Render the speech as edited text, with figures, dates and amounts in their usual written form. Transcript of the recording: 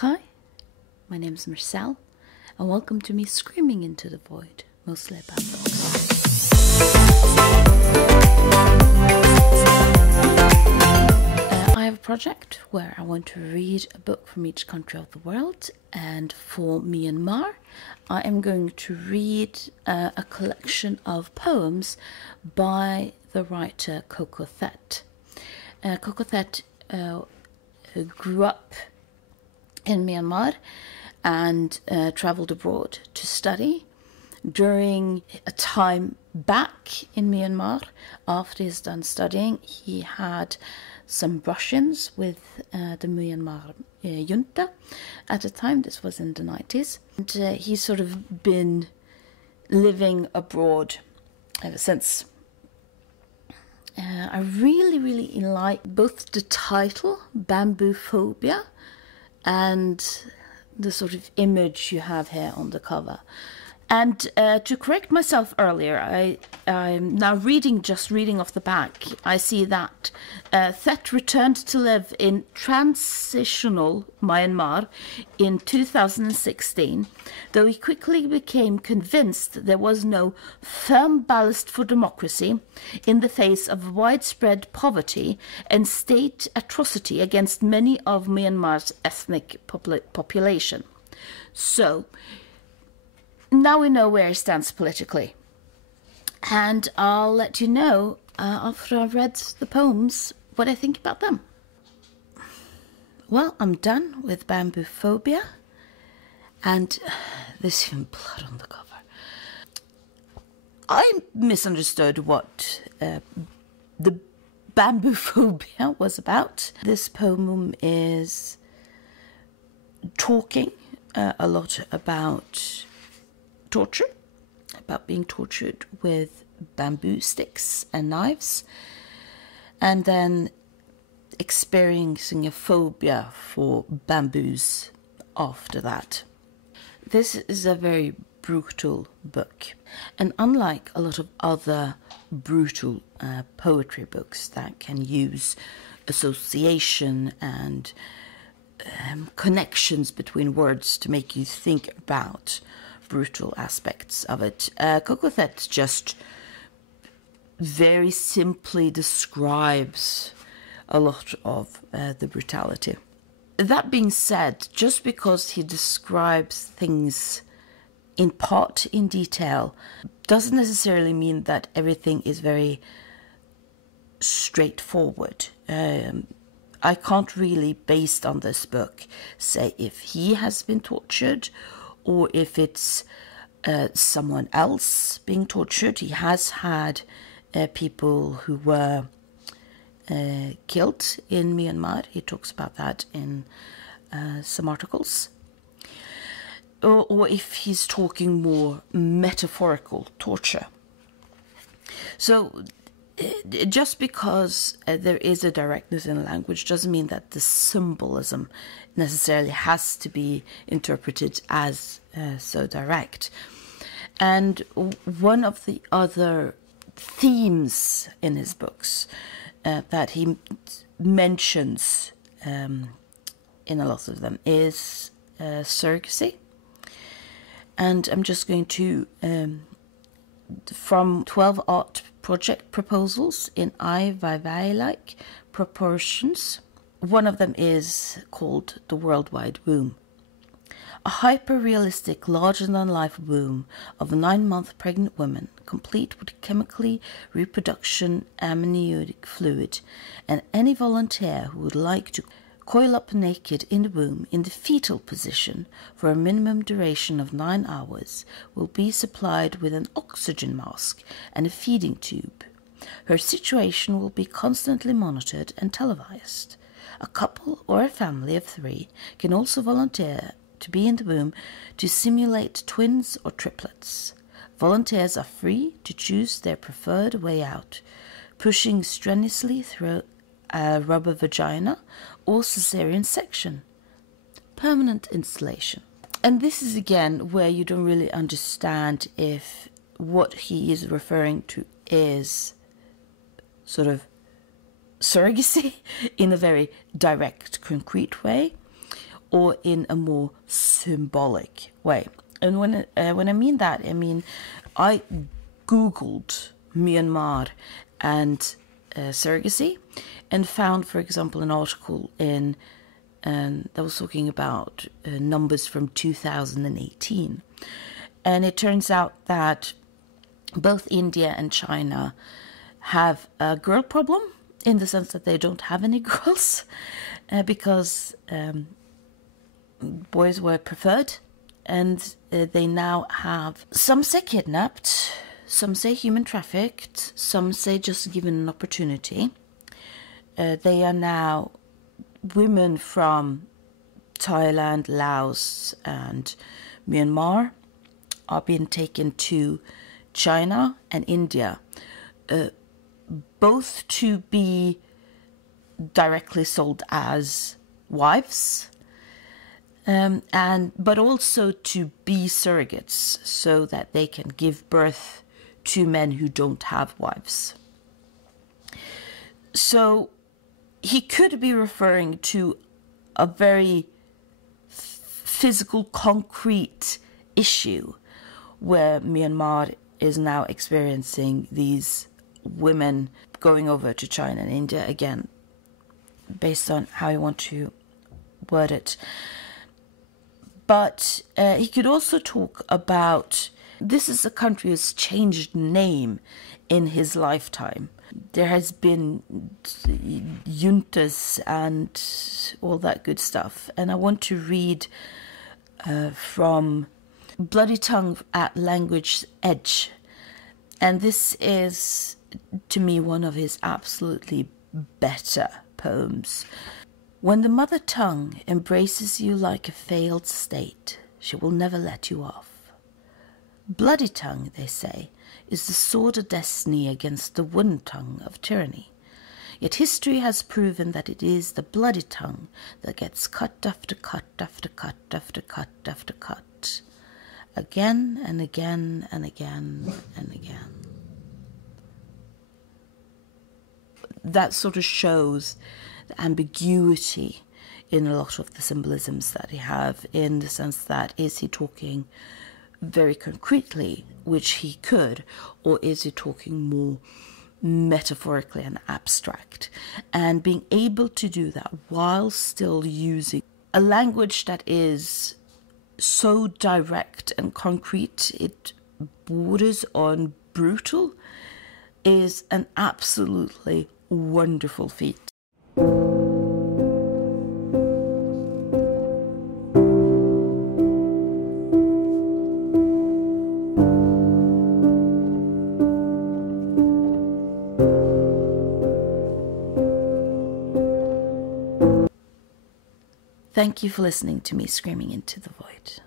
Hi, my name is Marcel, and welcome to me screaming into the void, mostly about books. I have a project where I want to read a book from each country of the world, and for Myanmar, I am going to read a collection of poems by the writer Thett. Thett grew up in Myanmar and travelled abroad to study. During a time back in Myanmar, after he's done studying, he had some brush-ins with the Myanmar junta. At the time, this was in the 90s. And he's sort of been living abroad ever since. I really like both the title, Bambophobia, and the sort of image you have here on the cover. And to correct myself earlier, I'm now reading off the back, I see that Thett returned to live in transitional Myanmar in 2016, though he quickly became convinced there was no firm ballast for democracy in the face of widespread poverty and state atrocity against many of Myanmar's ethnic population. So, now we know where he stands politically, and I'll let you know after I've read the poems what I think about them. Well, I'm done with Bambophobia, and there's even blood on the cover. I misunderstood what the Bambophobia was about. This poem is talking a lot about torture, about being tortured with bamboo sticks and knives, and then experiencing a phobia for bamboos after that. This is a very brutal book, and unlike a lot of other brutal poetry books that can use association and connections between words to make you think about brutal aspects of it, Thett just very simply describes a lot of the brutality. That being said, just because he describes things in part in detail doesn't necessarily mean that everything is very straightforward. I can't really, based on this book, say if he has been tortured or if it's someone else being tortured. He has had people who were killed in Myanmar. He talks about that in some articles. Or if he's talking more metaphorical torture. So just because there is a directness in language doesn't mean that the symbolism necessarily has to be interpreted as so direct. And one of the other themes in his books that he mentions in a lot of them is surrogacy. And I'm just going to, from 12 art project proposals in I-like proportions. One of them is called The Worldwide Womb. A hyper-realistic, larger-than-life womb of a 9-month pregnant woman, complete with chemically reproduction amniotic fluid, and any volunteer who would like to coil up naked in the womb in the fetal position for a minimum duration of 9 hours will be supplied with an oxygen mask and a feeding tube. Her situation will be constantly monitored and televised. A couple or a family of 3 can also volunteer to be in the womb to simulate twins or triplets. Volunteers are free to choose their preferred way out, pushing strenuously through a rubber vagina or cesarean section. Permanent installation. And this is again where you don't really understand if what he is referring to is sort of surrogacy in a very direct, concrete way, or in a more symbolic way. And when I mean that, I mean I Googled Myanmar and surrogacy and found, for example, an article in that was talking about numbers from 2018. And it turns out that both India and China have a girl problem, in the sense that they don't have any girls, because boys were preferred, and they now have, some say kidnapped, some say human trafficked, some say just given an opportunity. They are now women from Thailand, Laos, and Myanmar are being taken to China and India, both to be directly sold as wives, but also to be surrogates, so that they can give birth to men who don't have wives. So he could be referring to a very physical, concrete issue where Myanmar is now experiencing these women going over to China and India, again, based on how you want to word it. But he could also talk about, this is a country who's changed name in his lifetime. There has been juntas and all that good stuff. And I want to read from Bloody Tongue at Language's Edge. And this is, to me, one of his absolutely better poems. When the mother tongue embraces you like a failed state, she will never let you off. Bloody tongue, they say, is the sword of destiny against the wooden tongue of tyranny. Yet history has proven that it is the bloody tongue that gets cut after cut after cut after cut after cut, again and again and again and again. That sort of shows the ambiguity in a lot of the symbolisms that he have, in the sense that, is he talking very concretely, which he could, or is he talking more metaphorically and abstract? And being able to do that while still using a language that is so direct and concrete it borders on brutal, is an absolutely wonderful feat. Thank you for listening to me screaming into the void.